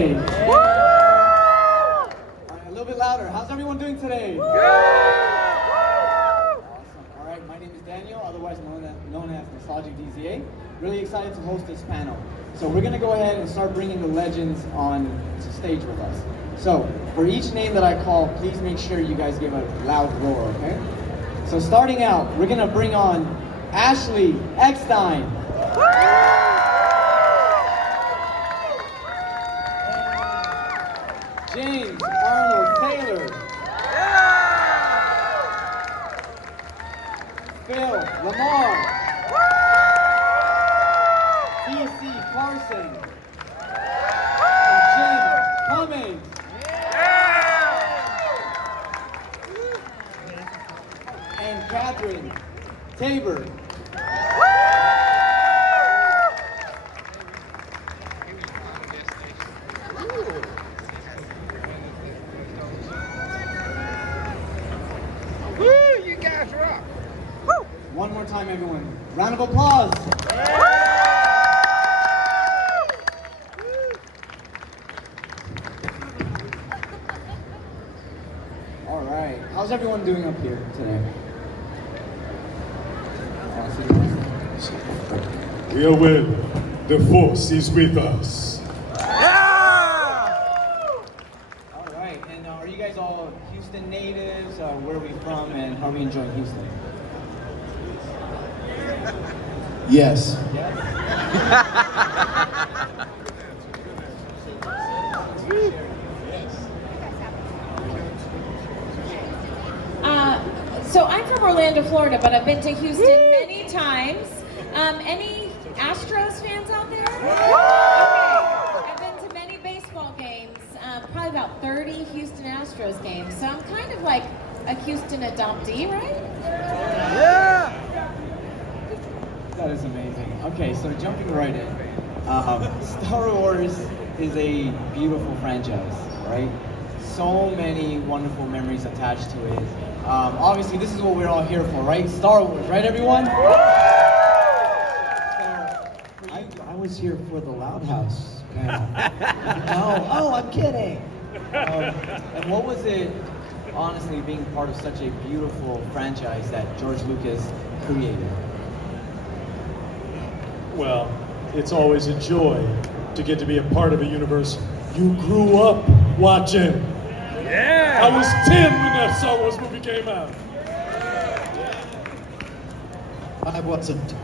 Woo! All right, a little bit louder. How's everyone doing today? Good! Awesome. All right, my name is Daniel, otherwise known as Nostalgic DZA. Really excited to host this panel. So we're going to go ahead and start bringing the legends on to stage with us. So for each name that I call, please make sure you guys give a loud roar, okay? So starting out, we're going to bring on Ashley Eckstein. James Arnold Taylor. Phil Lamar. TC Carson. And Jim Cummings. And Catherine Tabor. One more time, everyone. Round of applause. All right. How's everyone doing up here today? We are well. The force is with us. All right. And are you guys all Houston natives? Where are we from, and how are we enjoying Houston? Yes. So I'm from Orlando, Florida, but I've been to Houston many times. Any Astros fans out there? Okay. I've been to many baseball games, probably about 30 Houston Astros games. So I'm kind of like a Houston adoptee, right? Yeah! That is amazing. Okay, so jumping right in. Star Wars is a beautiful franchise, right? So many wonderful memories attached to it. Obviously, this is what we're all here for, right? Star Wars, right, everyone? So, I was here for the Loud House panel. Oh, I'm kidding. and what was it, honestly, being part of such a beautiful franchise that George Lucas created? Well, it's always a joy to get to be a part of a universe you grew up watching. Yeah! I was 10 when that Star Wars movie came out. I wasn't.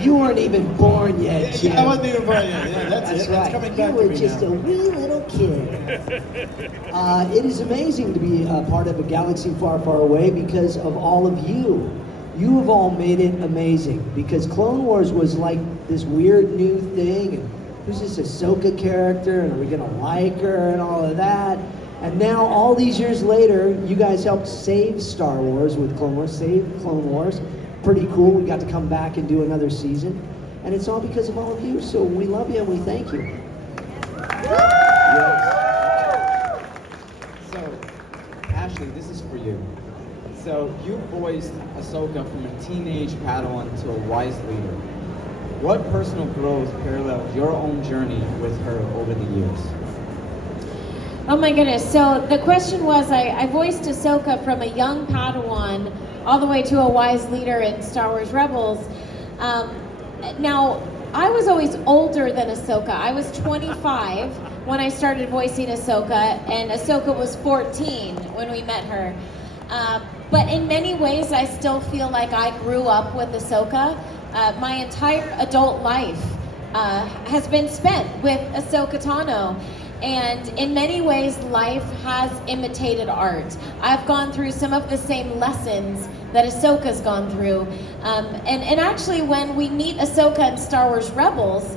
You weren't even born yet, Jim. I wasn't even born yet. Yeah, that's That's it. right. It's coming back You were to me just now. a wee little kid. It is amazing to be a part of a galaxy far, far away because of all of you. You have all made it amazing because Clone Wars was like this weird new thing. And who's this Ahsoka character? And are we gonna like her and all of that? And now, all these years later, you guys helped save Star Wars with Clone Wars, save Clone Wars. Pretty cool. We got to come back and do another season. And it's all because of all of you. So we love you and we thank you. Yes. So, Ashley, this is for you. So, you voiced Ahsoka from a teenage Padawan to a wise leader. What personal growth paralleled your own journey with her over the years? Oh my goodness. So the question was, I voiced Ahsoka from a young Padawan all the way to a wise leader in Star Wars Rebels. Now, I was always older than Ahsoka. I was 25 when I started voicing Ahsoka, and Ahsoka was 14 when we met her. But in many ways, I still feel like I grew up with Ahsoka. My entire adult life has been spent with Ahsoka Tano. And in many ways, life has imitated art. I've gone through some of the same lessons that Ahsoka's gone through. And actually, when we meet Ahsoka in Star Wars Rebels,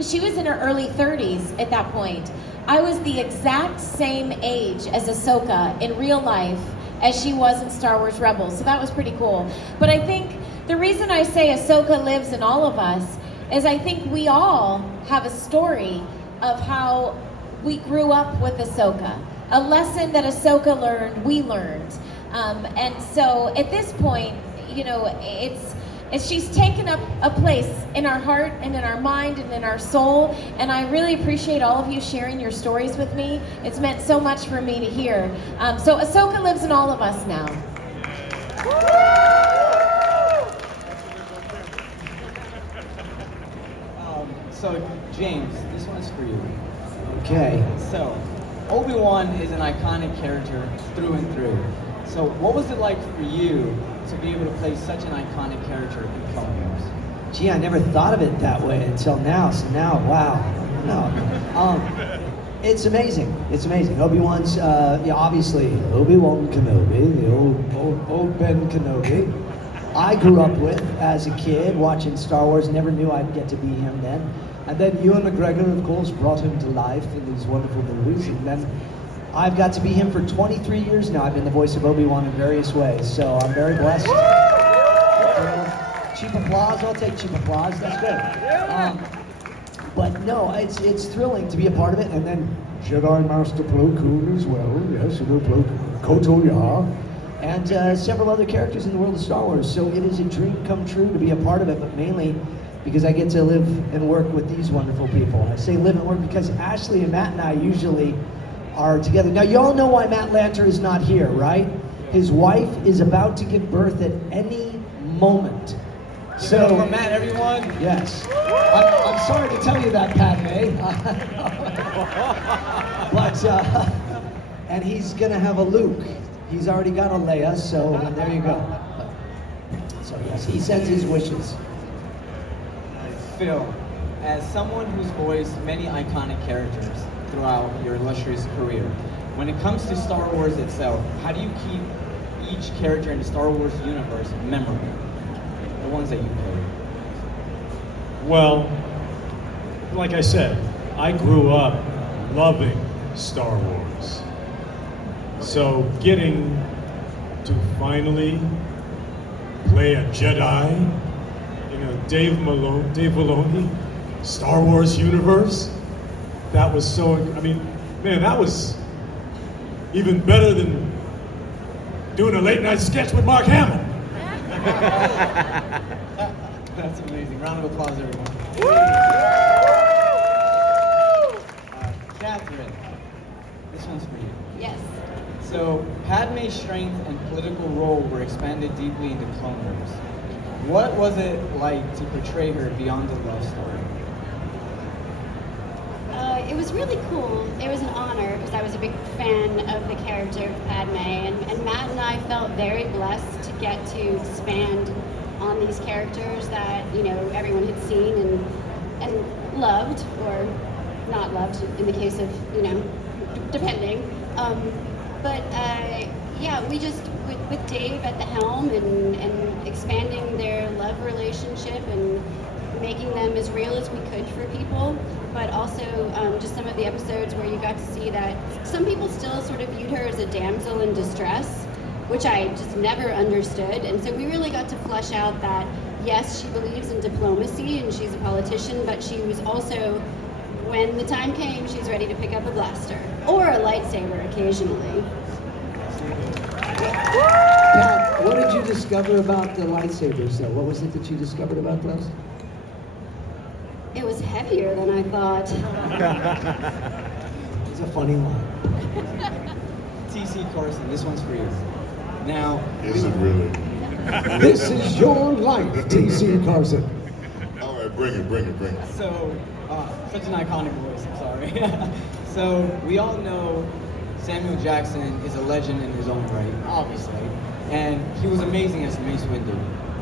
she was in her early 30s at that point. I was the exact same age as Ahsoka in real life as she was in Star Wars Rebels. So that was pretty cool. But I think the reason I say Ahsoka lives in all of us is I think we all have a story of how we grew up with Ahsoka. A lesson that Ahsoka learned, we learned. And so at this point, you know, is she's taken up a place in our heart and in our mind and in our soul, and I really appreciate all of you sharing your stories with me. It's meant so much for me to hear. So Ahsoka lives in all of us now. So James, this one's for you. Okay. So, Obi-Wan is an iconic character through and through. So, what was it like for you to be able to play such an iconic character in Clone Wars? Gee, I never thought of it that way until now. So now, wow. No. It's amazing. It's amazing. Obi-Wan's, obviously, Obi-Wan Kenobi, the old Ben Kenobi. I grew up with as a kid watching Star Wars. Never knew I'd get to be him then. And then Ewan McGregor, of course, brought him to life in these wonderful movies. And then I've got to be him for 23 years now. I've been the voice of Obi-Wan in various ways. So I'm very blessed. Cheap applause. I'll take cheap applause. That's good. But no, it's thrilling to be a part of it. And then Jedi Master Plo Koon as well. Yes, Koto Ya. And several other characters in the world of Star Wars. So it is a dream come true to be a part of it, but mainly because I get to live and work with these wonderful people. I say live and work because Ashley and Matt and I usually are together. Now, you all know why Matt Lanter is not here, right? His wife is about to give birth at any moment. Give it up for Matt, everyone. Yes. I'm sorry to tell you that, Padme. But, and he's going to have a Luke. He's already got a Leia, so there you go. So yes, he sends his wishes. Phil, as someone who's voiced many iconic characters throughout your illustrious career, when it comes to Star Wars itself, how do you keep each character in the Star Wars universe memorable? The ones that you played. Well, like I said, I grew up loving Star Wars. So getting to finally play a Jedi in a Dave Filoni Star Wars universe, that was so, I mean, man, that was even better than doing a late night sketch with Mark Hamill. That's amazing. Round of applause, everyone. Catherine, this one's for you. Yes. So, Padme's strength and political role were expanded deeply into Clone Wars. What was it like to portray her beyond the love story? It was really cool. It was an honor because I was a big fan of the character of Padme, and Matt and I felt very blessed to get to expand on these characters that, you know, everyone had seen and loved, or not loved in the case of, you know, depending. Yeah, we just, with Dave at the helm and expanding their love relationship and making them as real as we could for people, but also just some of the episodes where you got to see that some people still sort of viewed her as a damsel in distress, which I just never understood. And so we really got to flesh out that, yes, she believes in diplomacy and she's a politician, but she was also, when the time came, she's ready to pick up a blaster or a lightsaber occasionally. Pat, what did you discover about the lightsabers, though? What was it that you discovered about those? It was heavier than I thought. It's a funny line. T.C. Carson, this one's for you. Now, Is it really? This is your life, T.C. Carson. All right, bring it. so, such an iconic voice, I'm sorry. So, we all know Samuel Jackson is a legend in his own right, obviously, and he was amazing as Mace Windu.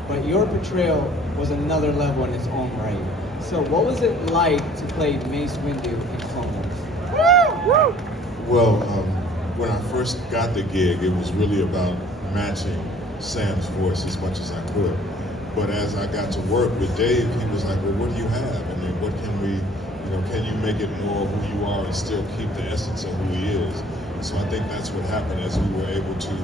But your portrayal was another level in its own right. So, what was it like to play Mace Windu in Clone Wars? Well, when I first got the gig, it was really about matching Sam's voice as much as I could. But as I got to work with Dave, he was like, well, what do you have? I mean, what can we, you know, can you make it more of who you are and still keep the essence of who he is? So I think that's what happened as we were able to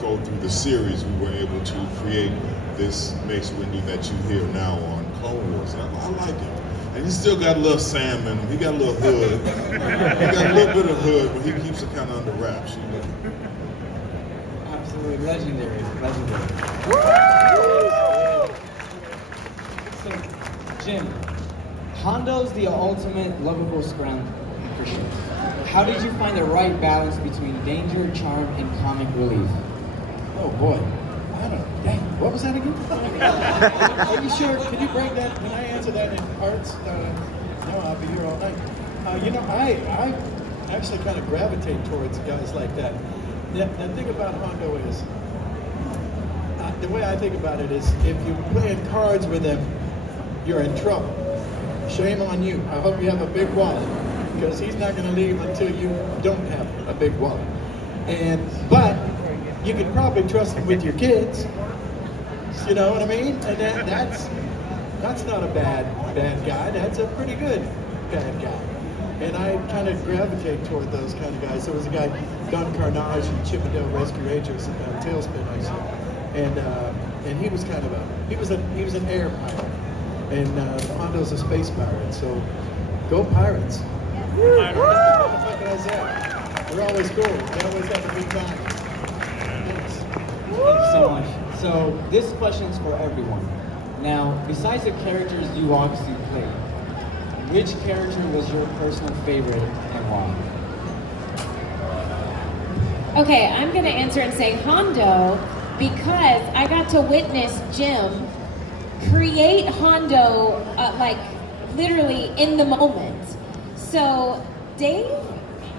go through the series. We were able to create this Mace Windu that you hear now on Clone Wars. And I like it. And he still got a little Sam in him. He got a little hood. He got a little bit of hood, but he keeps it kind of under wraps, you know. Absolutely legendary. Jim, Hondo's the ultimate lovable scrounge for sure. How did you find the right balance between danger, charm, and comic relief? Oh boy, I don't know. Dang, what was that again? Are you sure? Can you break that? Can I answer that in parts? No, I'll be here all night. I actually kind of gravitate towards guys like that. The thing about Hondo is, the way I think about it is, if you're playing cards with him, you're in trouble. Shame on you. I hope you have a big wallet, because he's not going to leave until you don't have a big wallet. But you can probably trust him with your kids. You know what I mean? And that's not a bad guy. That's a pretty good bad guy. And I kind of gravitate toward those kind of guys. There was a guy, Don Carnage in Chippendale Rescue Rangers, Tailspin, I said, and he was kind of he was an air pirate, and Hondo's a space pirate. So go Pirates! What can I say? They're always cool. They always have a good time. Thanks. Thank you so much. So this question is for everyone. Now, besides the characters you obviously played, which character was your personal favorite and why? Okay, I'm going to answer and say Hondo because I got to witness Jim create Hondo like literally in the moment. So Dave,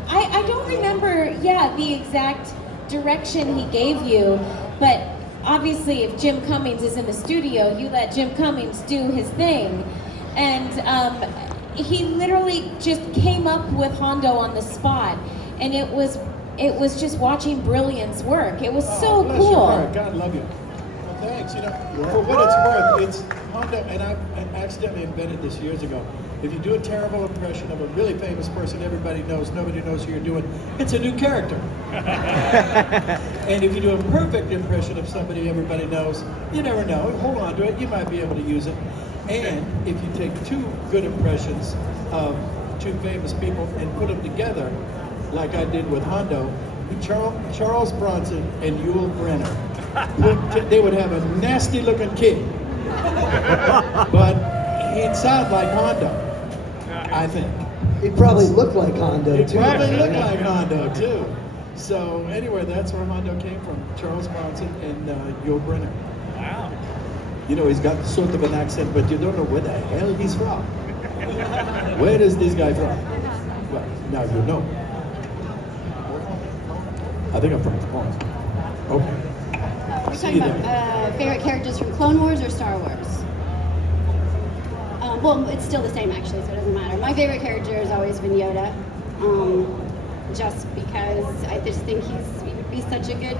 I don't remember, the exact direction he gave you, but obviously if Jim Cummings is in the studio, you let Jim Cummings do his thing. And he literally just came up with Hondo on the spot, and it was just watching brilliance work. It was so bless cool. Your heart. God love you. Well, thanks. You know, for what it's worth, it's Hondo, and I accidentally invented this years ago. If you do a terrible impression of a really famous person everybody knows, nobody knows who you're doing, it's a new character. And if you do a perfect impression of somebody everybody knows, you never know. Hold on to it. You might be able to use it. And if you take two good impressions of two famous people and put them together, like I did with Hondo, Charles Bronson and Yul Brynner, they would have a nasty looking kid. But he'd sound like Hondo, I think. It probably looked like Hondo It too. probably looked like Hondo too. So anyway, that's where Hondo came from, Charles Bronson and Yul Brynner. Wow. You know, he's got sort of an accent, but you don't know where the hell he's from. Where is this guy from? Well, now you know. I think I'm from Florence. Okay. We're See talking you about there. favorite characters from Clone Wars or Star Wars? Well, it's still the same actually, so it doesn't matter. My favorite character has always been Yoda, just because I just think he would be such a good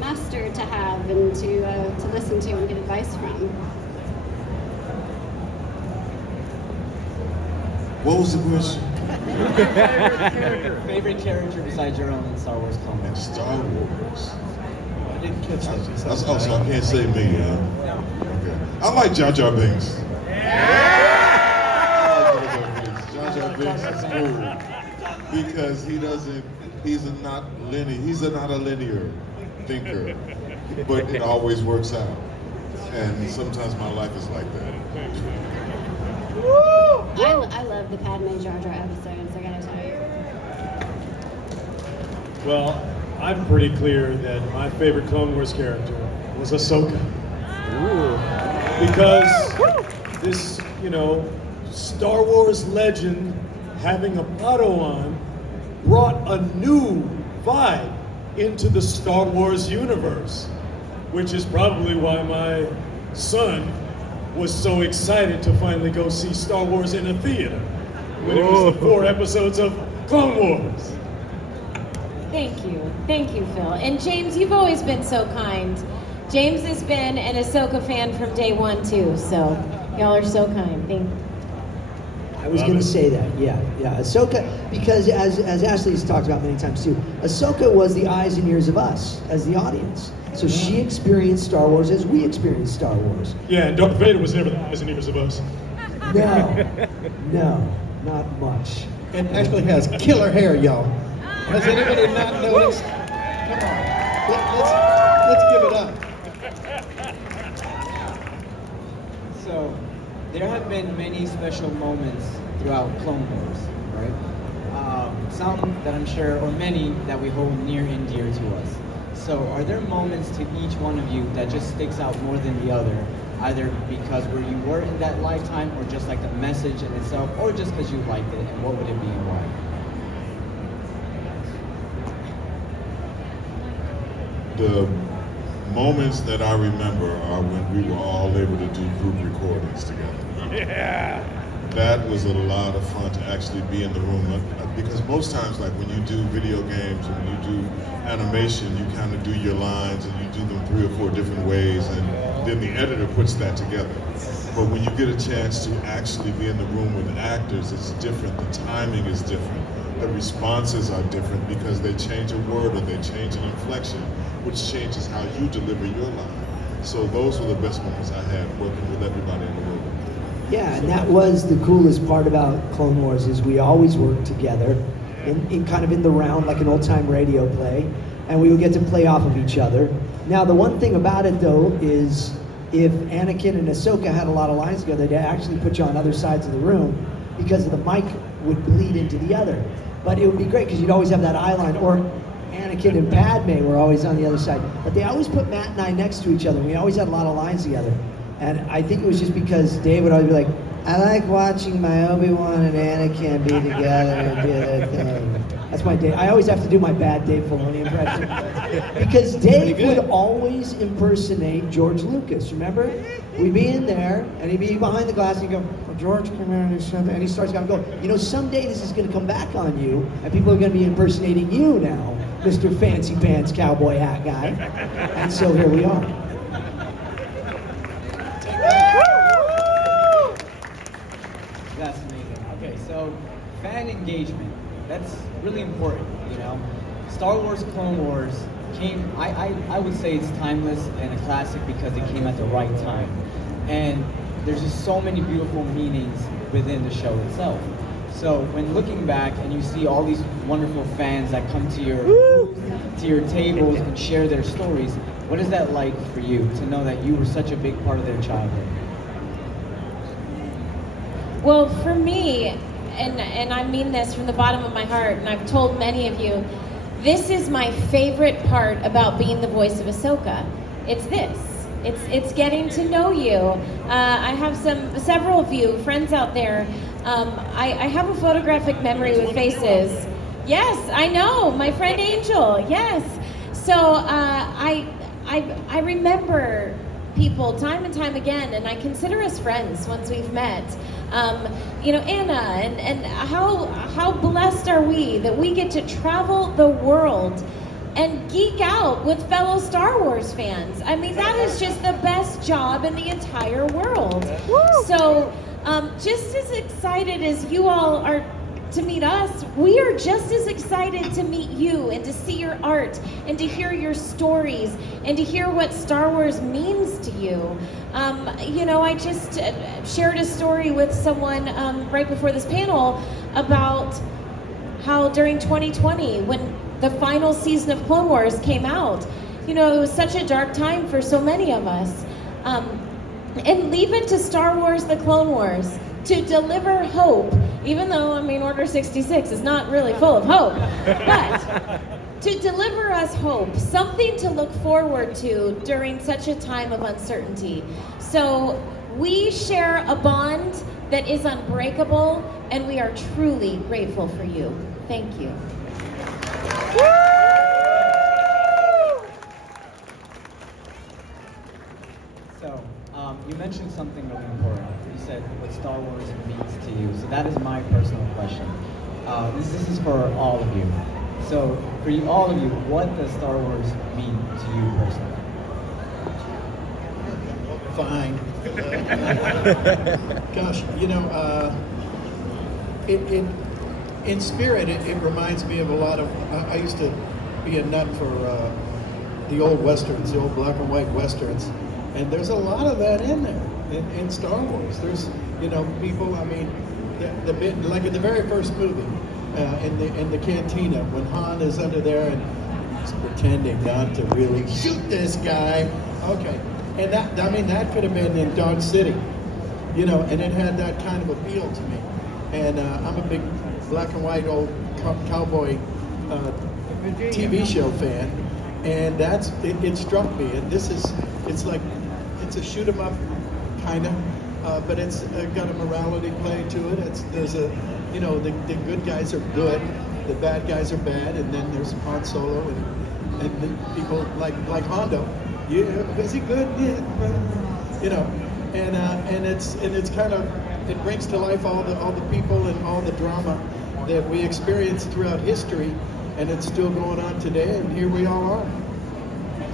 master to have and to listen to and get advice from. What was the question? Favorite character besides your own in Star Wars Clone In Wars? Star Wars. I didn't catch that. So I can't say me, huh? Okay. I like Jar Jar Binks. Jar Jar Binks is cool because he's not a linear thinker, but it always works out. And sometimes my life is like that. I love the Padme Jar Jar episodes, I gotta tell you. Well, I'm pretty clear that my favorite Clone Wars character was Ahsoka. Because this, Star Wars legend having a Padawan brought a new vibe into the Star Wars universe, which is probably why my son was so excited to finally go see Star Wars in a theater when it was the 4 episodes of Clone Wars. Thank you, Phil. And James, you've always been so kind. James has been an Ahsoka fan from day one too, so y'all are so kind. Thank you. I was going to say that, yeah. Ahsoka, because as Ashley's talked about many times too, Ahsoka was the eyes and ears of us as the audience. So she experienced Star Wars as we experienced Star Wars. Yeah, and Darth Vader was never the eyes and ears of us. No, not much. And Ashley has killer hair, y'all. Has anybody not noticed? Come on, let's give it up. So, there have been many special moments throughout Clone Wars, right? Some that I'm sure, or many that we hold near and dear to us. So are there moments to each one of you that just sticks out more than the other, either because where you were in that lifetime, or just like the message in itself, or just because you liked it, and what would it be and why? The moments that I remember are when we were all able to do group recordings together. Yeah. That was a lot of fun to actually be in the room, because most times, like when you do video games and when you do animation, you kind of do your lines and you do them 3 or 4 different ways, and then the editor puts that together. But when you get a chance to actually be in the room with actors, it's different. The timing is different. The responses are different because they change a word or they change an inflection, which changes how you deliver your line. So those were the best moments I had working with everybody in the room. Yeah, and that was the coolest part about Clone Wars, is we always worked together in kind of in the round, like an old-time radio play, and we would get to play off of each other. Now, the one thing about it, though, is if Anakin and Ahsoka had a lot of lines together, they'd actually put you on other sides of the room because the mic would bleed into the other. But it would be great because you'd always have that eye line, or Anakin and Padme were always on the other side. But they always put Matt and I next to each other. We always had a lot of lines together. And I think it was just because Dave would always be like, I like watching my Obi-Wan and Anakin be together and do their thing. That's my Dave. I always have to do my bad Dave Filoni impression. Because Dave would always impersonate George Lucas, remember? We'd be in there, and he'd be behind the glass, and he'd go, well, George, come here and do something. And he starts going, you know, someday this is going to come back on you, and people are going to be impersonating you now, Mr. Fancy Pants Cowboy Hat Guy. And so here we are. That's amazing. Okay, so fan engagement, that's really important, you know. Star Wars Clone Wars came, I would say it's timeless and a classic because it came at the right time. And there's just so many beautiful meanings within the show itself. So when looking back and you see all these wonderful fans that come to your tables and share their stories, what is that like for you to know that you were such a big part of their childhood? Well, for me, and I mean this from the bottom of my heart, and I've told many of you, this is my favorite part about being the voice of Ahsoka. It's this. It's getting to know you. I have several of you, friends out there. I have a photographic memory with faces. Yes, I know, my friend Angel, yes. So I remember people time and time again, and I consider us friends once we've met. You know, Anna, and how blessed are we that we get to travel the world and geek out with fellow Star Wars fans. I mean, that is just the best job in the entire world. So, just as excited as you all are to meet us, we are just as excited to meet you and to see your art and to hear your stories and to hear what Star Wars means to you. You know, I just shared a story with someone right before this panel about how during 2020, when the final season of Clone Wars came out, you know, it was such a dark time for so many of us. And leave it to Star Wars The Clone Wars to deliver hope, even though, I mean, Order 66 is not really full of hope, but to deliver us hope, something to look forward to during such a time of uncertainty. So we share a bond that is unbreakable, and we are truly grateful for you. Thank you. So, you mentioned something really important. You said what Star Wars means to you. So that is my personal question. This is for all of you. So, for you, all of you, what does Star Wars mean to you personally? Fine. Gosh, you know, in spirit, it reminds me of a lot of. I used to be a nut for the old westerns, the old black and white westerns, and there's a lot of that in there in Star Wars. There's, you know, people. I mean, the bit like in the very first movie, in the cantina when Han is under there and he's pretending not to really shoot this guy. Okay. And that, I mean, that could have been in Dodge City. you know, and it had that kind of appeal to me. And I'm a big black and white old cowboy TV show fan, and it struck me. And it's a shoot 'em up kind of, but it's got a morality play to it. There's a, you know, the good guys are good, the bad guys are bad, and then there's Han Solo and the people like Hondo. Yeah, is he good? Yeah, you know, and it's kind of, it brings to life all the people and all the drama that we experienced throughout history, and it's still going on today, and here we all are.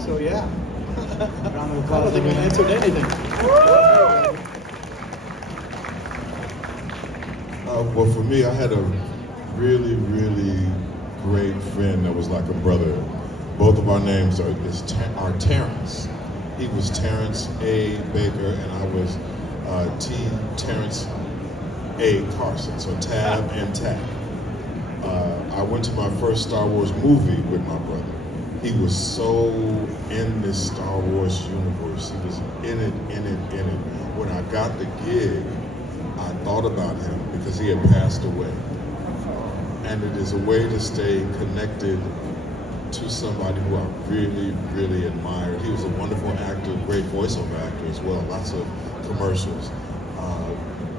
So yeah. Round of I applause. don't think I answered anything. Well, for me, I had a really, really great friend that was like a brother. Both of our names are Terrence. He was Terrence A. Baker, and I was Terrence A. Carson, so Tab and Tab. I went to my first Star Wars movie with my brother. He was so in this Star Wars universe. He was in it. When I got the gig, I thought about him because he had passed away. And it is a way to stay connected to somebody who I really, really admired. He was a wonderful actor, great voiceover actor as well, lots of commercials.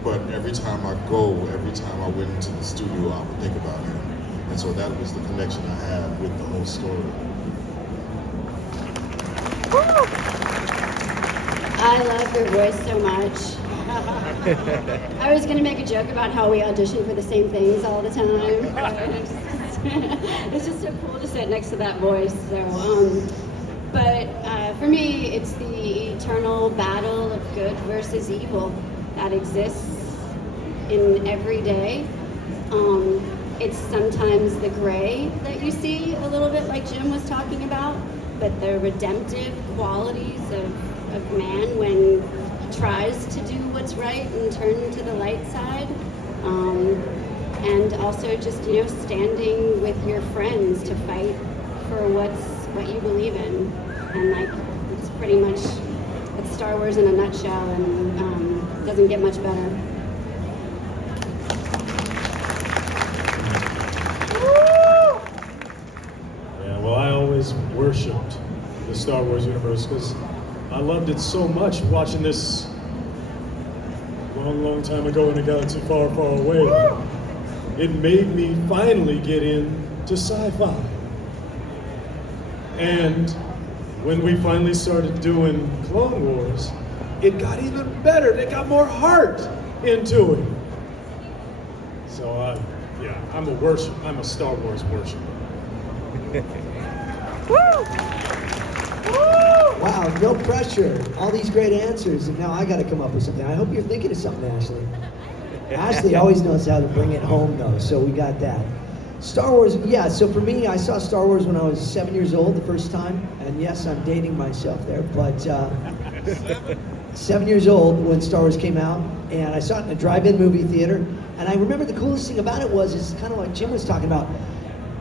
But every time I went into the studio, I would think about him. And so that was the connection I had with the whole story. I love your voice so much. I was going to make a joke about how we audition for the same things all the time. It's just so cool to sit next to that voice. So, but for me, it's the eternal battle of good versus evil that exists in every day. It's sometimes the gray that you see, a little bit like Jim was talking about, but the redemptive qualities of man when he tries to do what's right and turn to the light side. And also just, you know, standing with your friends to fight for what you believe in. And like, it's pretty much, it's Star Wars in a nutshell, and doesn't get much better. Yeah, well, I always worshipped the Star Wars universe because I loved it so much watching this long time ago in a galaxy far, far away. It made me finally get into sci-fi. And when we finally started doing Clone Wars, it got even better. It got more heart into it. So I'm a Star Wars worshiper. Wow, no pressure. All these great answers, and now I got to come up with something. I hope you're thinking of something, Ashley. Ashley always knows how to bring it home, though, so we got that. Star Wars, yeah, so for me, I saw Star Wars when I was 7 years old the first time, and yes, I'm dating myself there, but 7 years old when Star Wars came out, and I saw it in a drive-in movie theater, and I remember the coolest thing about it is kind of like Jim was talking about.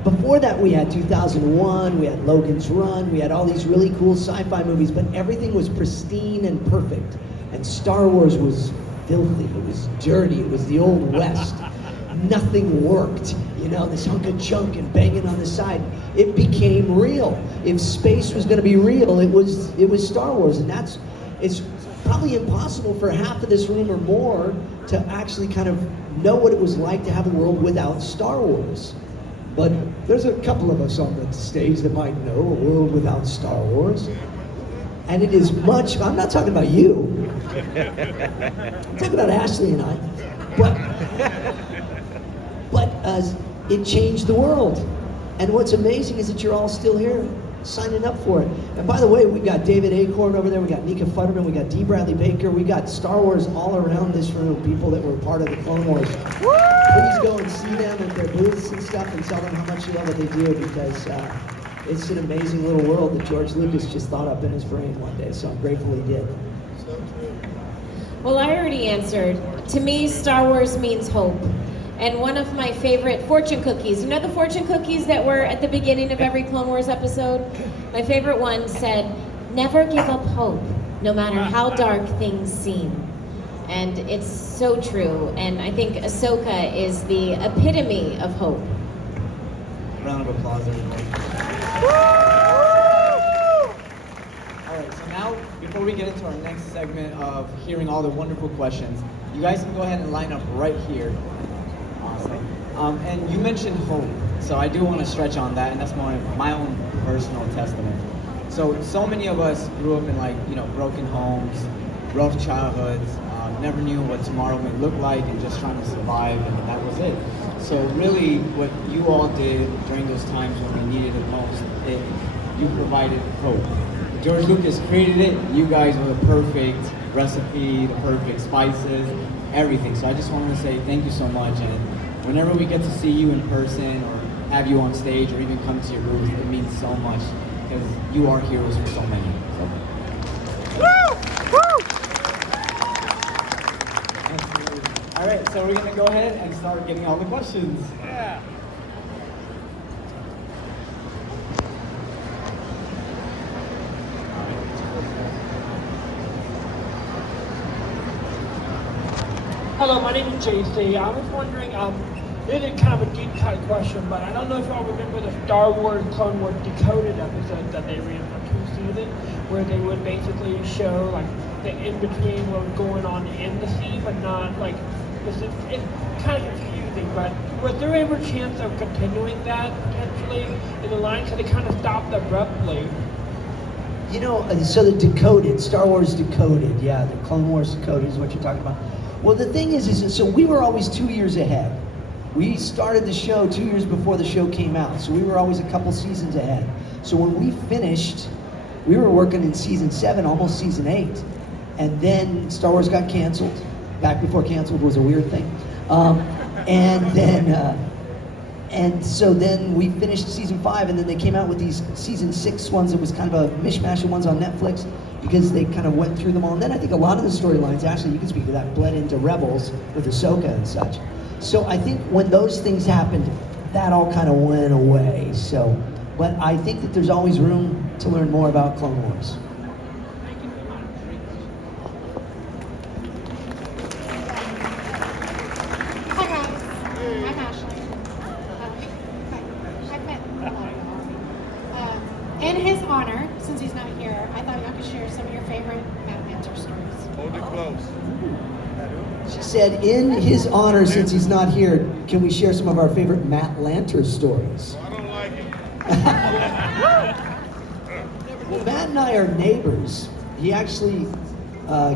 Before that, we had 2001, we had Logan's Run, we had all these really cool sci-fi movies, but everything was pristine and perfect. And Star Wars was filthy, it was dirty, it was the old West. Nothing worked, you know, this hunk of junk and banging on the side. It became real. If space was going to be real, it was Star Wars, and it's probably impossible for half of this room or more to actually kind of know what it was like to have a world without Star Wars. But there's a couple of us on the stage that might know a world without Star Wars. And it is much, I'm not talking about you. I'm talking about Ashley and I. But it changed the world. And what's amazing is that you're all still here signing up for it. And by the way, we got David Acorn over there, we got Nika Futterman, we got D. Bradley Baker, we got Star Wars all around this room, people that were part of the Clone Wars. Please go and see them at their booths and stuff and tell them how much you love what they do, because it's an amazing little world that George Lucas just thought up in his brain one day, so I'm grateful he did. Well, I already answered. To me, Star Wars means hope. And one of my favorite fortune cookies, you know the fortune cookies that were at the beginning of every Clone Wars episode? My favorite one said, "Never give up hope, no matter how dark things seem." And it's so true. And I think Ahsoka is the epitome of hope. Round of applause, everybody. All right, so now, before we get into our next segment of hearing all the wonderful questions, you guys can go ahead and line up right here. Awesome. And you mentioned hope, so I do want to stretch on that, and that's my own personal testament. So many of us grew up in broken homes, rough childhoods, never knew what tomorrow may look like, and just trying to survive, and that was it. So really, what you all did during those times when we needed it most, you provided hope. George Lucas created it. You guys were the perfect recipe, the perfect spices, everything. So I just wanted to say thank you so much. And whenever we get to see you in person or have you on stage or even come to your booth, it means so much because you are heroes for so many. So. All right, so we're gonna go ahead and start getting all the questions. Yeah. Hello, my name is JC. I was wondering, this is kind of a deep cut question, but I don't know if y'all remember the Star Wars Clone Wars Decoded episodes that they ran for 2 seasons, where they would basically show like the in-between what was going on in the scene, but not like, it's kind of confusing, but was there ever a chance of continuing that potentially in the line? Because it kind of stopped abruptly. You know, so the Decoded, Star Wars Decoded, yeah, the Clone Wars Decoded is what you're talking about. Well, the thing is so we were always 2 years ahead. We started the show 2 years before the show came out, so we were always a couple seasons ahead. So when we finished, we were working in season 7, almost season 8, and then Star Wars got canceled. Back before canceled was a weird thing. And so then we finished season 5, and then they came out with these season 6 ones that was kind of a mishmash of ones on Netflix because they kind of went through them all. And then I think a lot of the storylines, actually, you can speak to that, bled into Rebels with Ahsoka and such. So I think when those things happened, that all kind of went away. So, but I think that there's always room to learn more about Clone Wars. Hi guys, I'm Ashley. I've met a lot of y'all. In his honor, since he's not here, I thought y'all could share some of your favorite Matt Manter stories. Hold it close. She said, in his honor, since he's not here, can we share some of our favorite Matt Lanter stories? I don't like it. Well, Matt and I are neighbors. He actually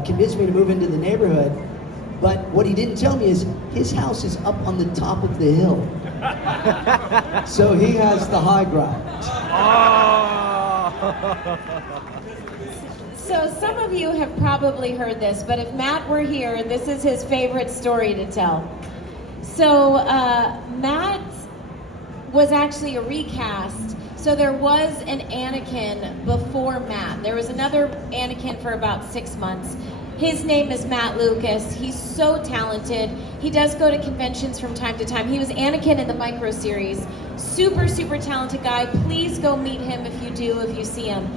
convinced me to move into the neighborhood, but what he didn't tell me is his house is up on the top of the hill. So he has the high ground. So some of you have probably heard this, but if Matt were here, this is his favorite story to tell. So Matt was actually a recast. So there was an Anakin before Matt. There was another Anakin for about 6 months. His name is Matt Lucas. He's so talented. He does go to conventions from time to time. He was Anakin in the micro series. Super, super talented guy. Please go meet him if you do, if you see him.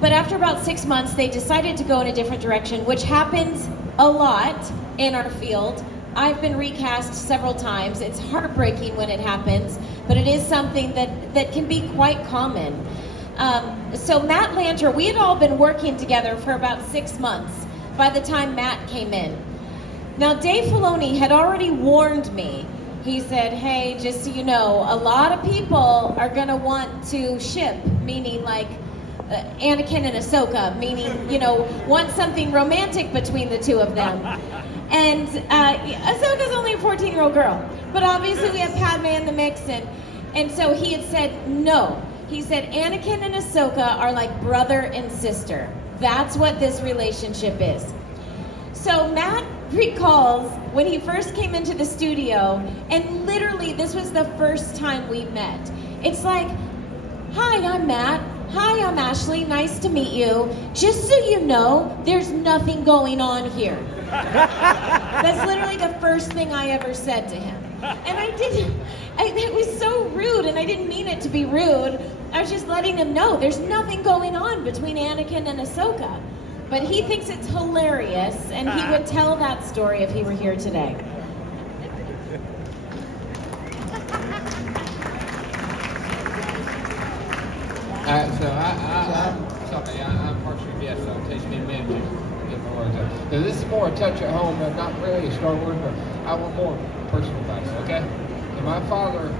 But after about 6 months, they decided to go in a different direction, which happens a lot in our field. I've been recast several times. It's heartbreaking when it happens, but it is something that can be quite common. So Matt Lanter, we had all been working together for about 6 months by the time Matt came in. Now, Dave Filoni had already warned me. He said, hey, just so you know, a lot of people are gonna want to ship, meaning like Anakin and Ahsoka, meaning, you know, want something romantic between the two of them. And Ahsoka's only a 14-year-old girl, but obviously we have Padme in the mix, and so he had said no. He said Anakin and Ahsoka are like brother and sister. That's what this relationship is. So Matt recalls when he first came into the studio, and literally this was the first time we met. It's like, hi, I'm Matt. Hi, I'm Ashley. Nice to meet you. Just so you know, there's nothing going on here. That's literally the first thing I ever said to him. And it was so rude, and I didn't mean it to be rude. I was just letting him know there's nothing going on between Anakin and Ahsoka. But he thinks it's hilarious, and he would tell that story if he were here today. I'm partially yes, so it takes me a minute to get my words out. So this is more a touch at home, but not really a Star Wars, but I want more personal advice, okay? And my father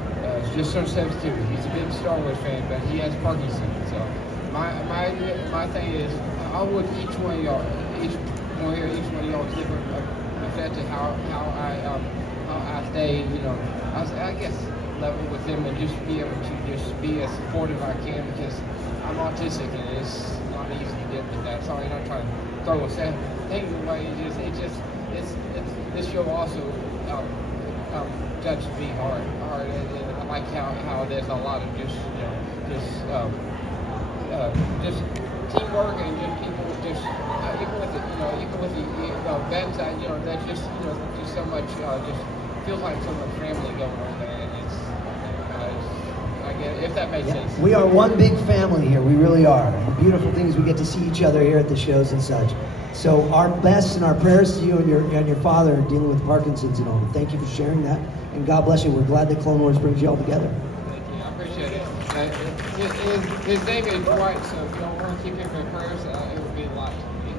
is just turned 72. He's a big Star Wars fan, but he has Parkinson's. So my thing is, I would each one of y'all is different affected how I stay, I guess level with them and just be able to just be as supportive as I can because I'm autistic and it's not easy to get with that. Sorry, I'm not trying to throw a thing away. This show also touched me hard. And I like how there's a lot of just teamwork and just people even with the events, that's just so much just feels like so much family going on there, and it's I get it, if that makes sense. We are one big family here. We really are. The beautiful things we get to see each other here at the shows and such. So our best and our prayers to you and your father dealing with Parkinson's and all. Thank you for sharing that, and God bless you. We're glad that Clone Wars brings you all together. Thank you. I appreciate it. His name is Dwight, so if you don't want to keep him in prayers, it would be a lot.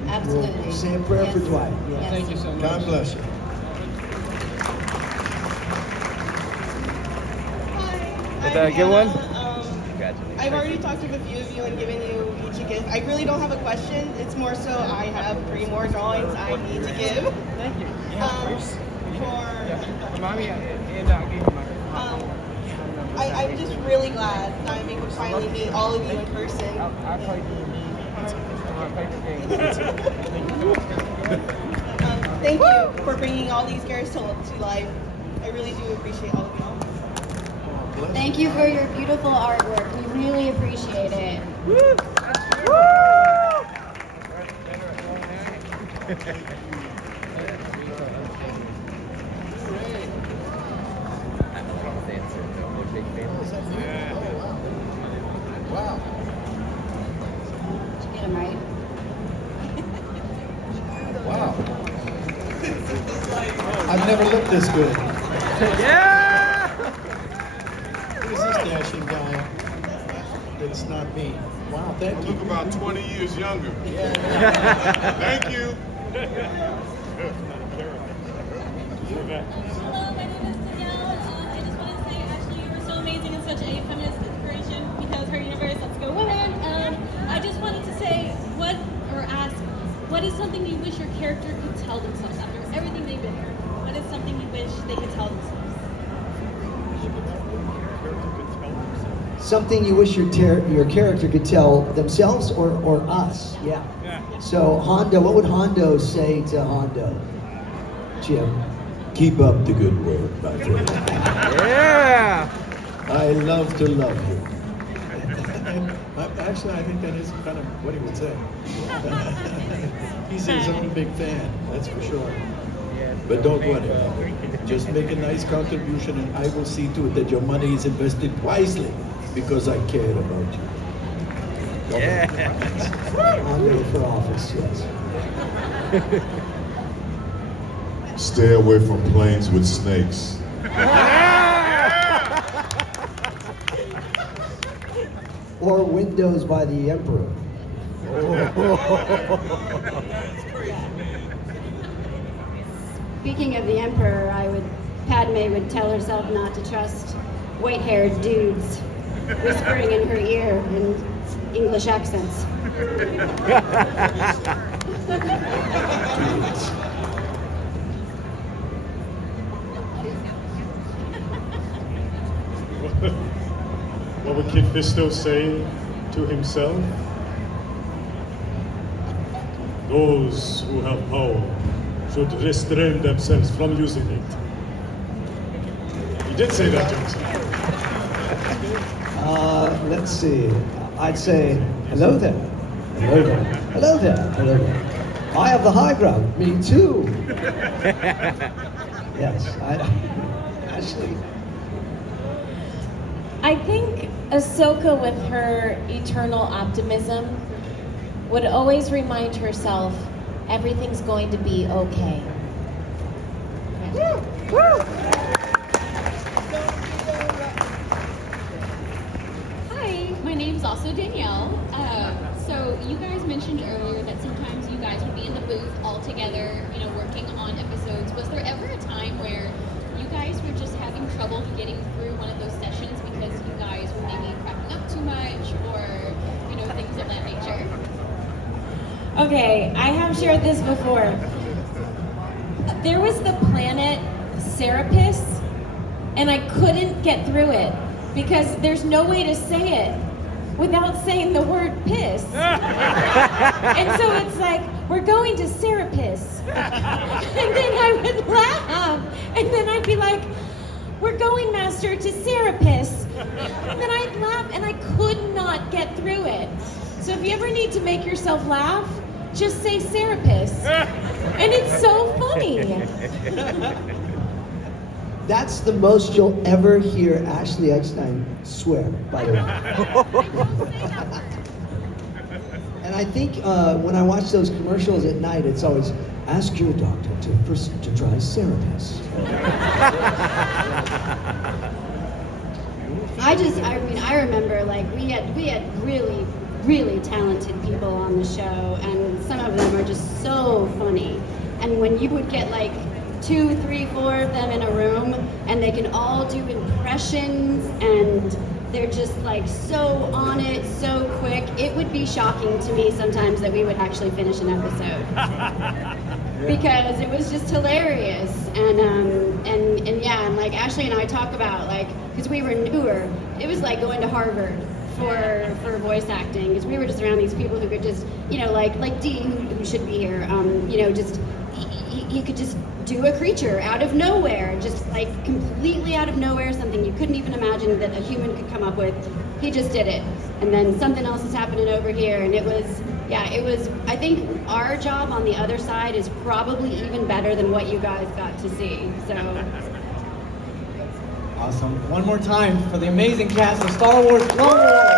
Absolutely. We'll say a prayer for Dwight. Yes. Thank you so much. God bless you. Is that a good one? I've already talked to a few of you and given you each a gift. I really don't have a question. It's more so I have 3 more drawings I need to give. Thank you. Remind me, and I'll give you my I'm just really glad that I'm able to finally meet all of you in person. I played my favorite game. Thank you for bringing all these girls to life. I really do appreciate all of y'all. Thank you for your beautiful artwork. We really appreciate it. Wow. Did you get them right? Wow. I've never looked this good. Yeah! Who's this dashing guy? That's not me. Wow, thank you. Look about 20 years younger. Yeah. Thank you. Hello, my name is Danielle. I just wanted to say, Ashley, you were so amazing and such a feminist inspiration because her universe, let's go women. I just wanted to say, what is something you wish your character could tell themselves after everything they've been through? What is something you wish they could tell themselves? Something you wish your character could tell themselves or us. Yeah. So Hondo, what would Hondo say to Hondo? Jim. Keep up the good work, my friend. Yeah! I love to love you. Actually, I think that is kind of what he would say. He's his own big fan, that's for sure. But don't worry, just make a nice contribution and I will see to it that your money is invested wisely because I care about you. Yeah! Hondo for office, yes. Stay away from planes with snakes. Or Windows by the Emperor. Speaking of the Emperor, Padme would tell herself not to trust white-haired dudes whispering in her ear in English accents. What would Kid Fisto say to himself? Those who have power should restrain themselves from using it. He did say that to himself. Let's see. I'd say, hello there. Hello there. Hello there. Hello there. I have the high ground. Me too. Yes. Ashley. I think Ahsoka with her eternal optimism would always remind herself, everything's going to be okay. Hi, my name's also Danielle. So you guys mentioned earlier that sometimes you guys would be in the booth all together, you know, working on episodes. Was there ever a time where you guys were just having trouble getting through one of those sessions because you guys were maybe cracking up too much or, you know, things of that nature? Okay, I have shared this before. There was the planet Serapis, and I couldn't get through it because there's no way to say it without saying the word piss. And so it's like, we're going to Serapis. And then I would laugh. And then I'd be like, we're going, Master, to Serapis. And then I'd laugh, and I could not get through it. So if you ever need to make yourself laugh, just say Serapis. And it's so funny. That's the most you'll ever hear Ashley Eckstein swear, by the way. And I think when I watch those commercials at night, it's always, ask your doctor to try Serapis. I remember like we had really talented people on the show, and some of them are just so funny. And when you would get like 2, 3, 4 of them in a room, and they can all do impressions, and they're just like so on it, so quick. It would be shocking to me sometimes that we would actually finish an episode because it was just hilarious. And yeah, and like Ashley and I talk about like, because we were newer, it was like going to Harvard for voice acting, because we were just around these people who could just, you know, like Dee, who should be here, you know, just he could just do a creature out of nowhere, just like completely out of nowhere, something you couldn't even imagine that a human could come up with. He just did it. And then something else is happening over here, and it was, I think our job on the other side is probably even better than what you guys got to see, so. Awesome. One more time for the amazing cast of Star Wars Clone Wars.